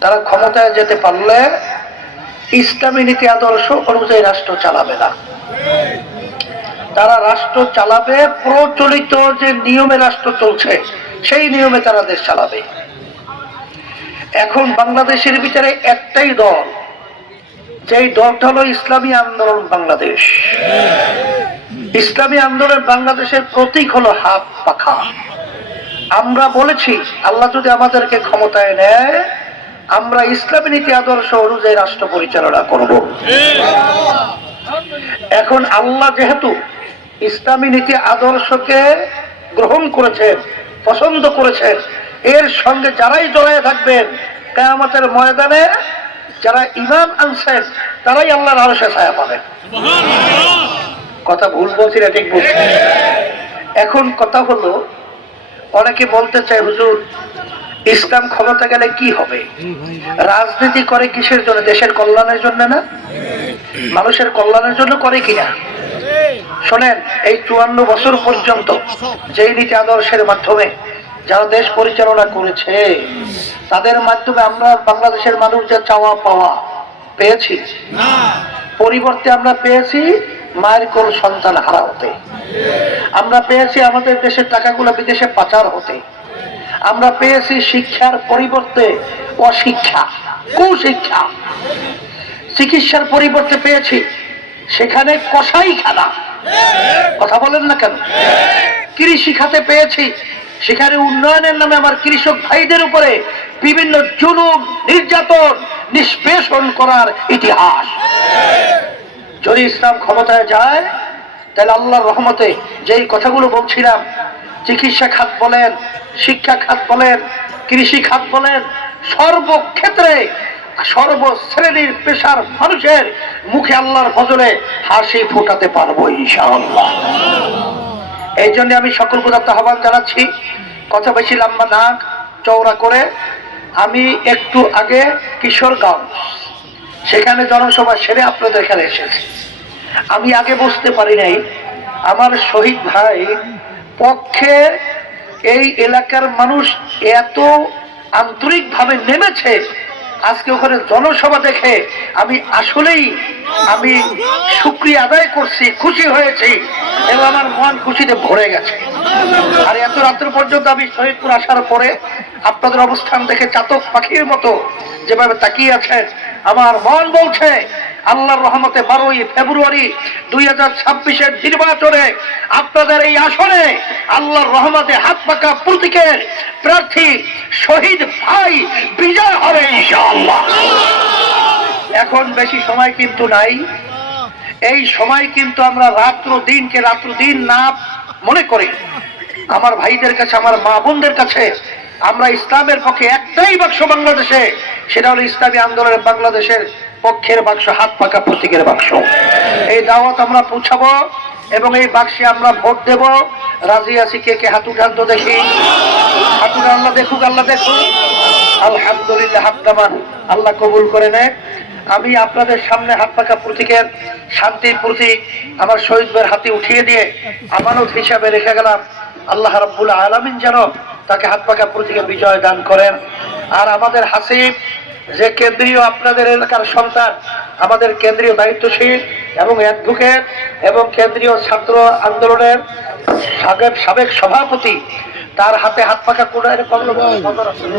তারা ক্ষমতায় যেতে পারলে ইসলামী নীতি আদর্শ অনুযায়ী রাষ্ট্র চালাবে না। তারা রাষ্ট্র চালাবে প্রচলিত যে নিয়মে রাষ্ট্র চলছে সেই নিয়মে তারা দেশ চালাবে। এখন বাংলাদেশের ভিতরে একটাই দল, যেই দলটা হলো ইসলামী আন্দোলন বাংলাদেশ। ইসলামী আন্দোলন বাংলাদেশের প্রতীক হলো হাত পাখা। আমরা বলেছি আল্লাহ যদি আমাদেরকে ক্ষমতায় নেয়, আমরা ইসলামী নীতি আদর্শ অনুযায়ী রাষ্ট্র পরিচালনা করব। এখন আল্লাহ যেহেতু ইসলামী নীতি আদর্শকে গ্রহণ করেছেন, পছন্দ করেছেন, এর সঙ্গে যারাই জড়ায় থাকবেন কিয়ামতের ময়দানে যারা ঈমান আনছেন তারাই আল্লাহর আরশে ছায়া পাবেন। কথা ভুল বলছি না ঠিক বলছি? এখন কথা হলো, অনেকে বলতে চায় হুজুর ইসলাম ক্ষমতা গেলে কি হবে? রাজনীতি করে কিসের জন্য? দেশের কল্যাণের জন্য না? মানুষের কল্যাণের জন্য করে কিনা? শোনেন, এই 54 বছর পর্যন্ত যেই নীতি আদর্শের মাধ্যমে যারা দেশ পরিচালনা করেছে তাদের মাধ্যমে আমরা বাংলাদেশের মানুষ যে চাওয়া পাওয়া পেয়েছি, পরিবর্তে আমরা পেয়েছি মায়ের কোল সন্তান হারা হতে, আমরা পেয়েছি আমাদের দেশের টাকাগুলো বিদেশে পাচার হতে, আমরা পেয়েছি শিক্ষার পরিবর্তে অশিক্ষা, কুশিক্ষা, চিকিৎসার পরিবর্তে পেয়েছি সেখানে কসাইখানা। কথা বলেন না কেন? কৃষি খাতে পেয়েছি সেখানে উন্নয়নের নামে আমার কৃষক ভাইদের উপরে বিভিন্ন জুলুম, নির্যাতন, নিষ্পেষণ করার ইতিহাস। যদি ইসলাম ক্ষমতায় যায় তাহলে আল্লাহর রহমতে যেই কথাগুলো বলছিলাম, চিকিৎসা খাত বলেন, শিক্ষা খাত বলেন, কৃষি খাত বলেন, সর্বক্ষেত্রে সর্বশ্রেণীর পেশার মানুষের মুখে আল্লাহর ফজলে হাসি ফোটাতে পারবো ইনশাআল্লাহ। এই জন্য আমি সকল প্রদত্ত আহ্বান জানাচ্ছি, কথা বেশি লম্বা না চওড়া করে। আমি একটু আগে কিশোরগঞ্জ সেখানে জনসভা সেরে আপনাদের এখানে এসেছি। আমি আগে বুঝতে পারি নাই আমার শহীদ ভাই পক্ষে এই এলাকার মানুষ এত আন্তরিকভাবে নেমেছে। আজকে ওখানে জনসভা দেখে আমি আসলেই শুকরিয়া আদায় করছি, খুশি হয়েছি এবং আমার মন খুশিতে ভরে গেছে। আর এত রাত্র পর্যন্ত আমি শহীদপুর আসার পরে আপনাদের অবস্থান দেখে চাতক পাখির মতো যেভাবে তাকিয়ে আছেন, আমার মন বলছে আল্লাহর রহমতে 12ই ফেব্রুয়ারি 2026-এর নির্বাচনে আপনাদের এই আসনে আল্লাহর রহমতে হাত পাকা প্রতীকের প্রার্থী শহীদ ভাই বিজয় হবে ইনশাআল্লাহ। এখন বেশি সময় কিন্তু নাই। এই সময় কিন্তু আমরা রাত্র দিন না মনে করি আমার ভাইদের কাছে, আমার মা বোনদের কাছে আমরা ইসলামের পক্ষে একটাই বাক্স বাংলাদেশে, সেটা হলো ইসলামী আন্দোলনের বাংলাদেশের পক্ষের বাক্স, হাত পাকা প্রতীকের বাক্স। এই দাওয়াত আমরা পৌঁছাবো এবং এই বাক্সে আমরা ভোট দেব। রাজি আছি? কে কে হাত উঠান তো দেখি। হাত উঠান, আল্লাহ দেখুক, আল্লাহ দেখুক। আলহামদুলিল্লাহ, হাত নামান, আল্লাহ কবুল করে নেয়। আমি আপনাদের সামনে হাত পাকা প্রতীকের শান্তির প্রতীক আমার শহীদদের হাতে উঠিয়ে দিয়ে আমানত হিসাবে রেখে গেলাম। আল্লাহ রাব্বুল আলামিন যেন তাকে হাত পাকা প্রতীকে বিজয় দান করেন। আর আমাদের হাসিব যে কেন্দ্রীয় আপনাদের এলাকার সন্তান, আমাদের কেন্দ্রীয় দায়িত্বশীল এবং অ্যাডভোকেট এবং কেন্দ্রীয় ছাত্র আন্দোলনের সাবেক সভাপতি, তার হাতে হাত পাকা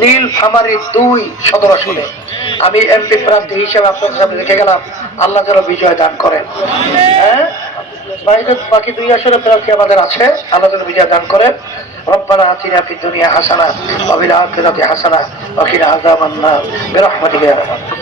নীলফামারী 2 সদর আসনে আমি এমপি প্রার্থী হিসেবে আপনাদের সামনে রেখে গেলাম। আল্লাহ যেন বিজয় দান করেন। হ্যাঁ, বাকি 2 আসনে প্রার্থী আমাদের আছে, আল্লাহ যেন বিজয় দান করেন। ربنا آتنا في الدنيا حسنة وفي الآخرة حسنة وقنا عذاب النار برحمتك يا رب.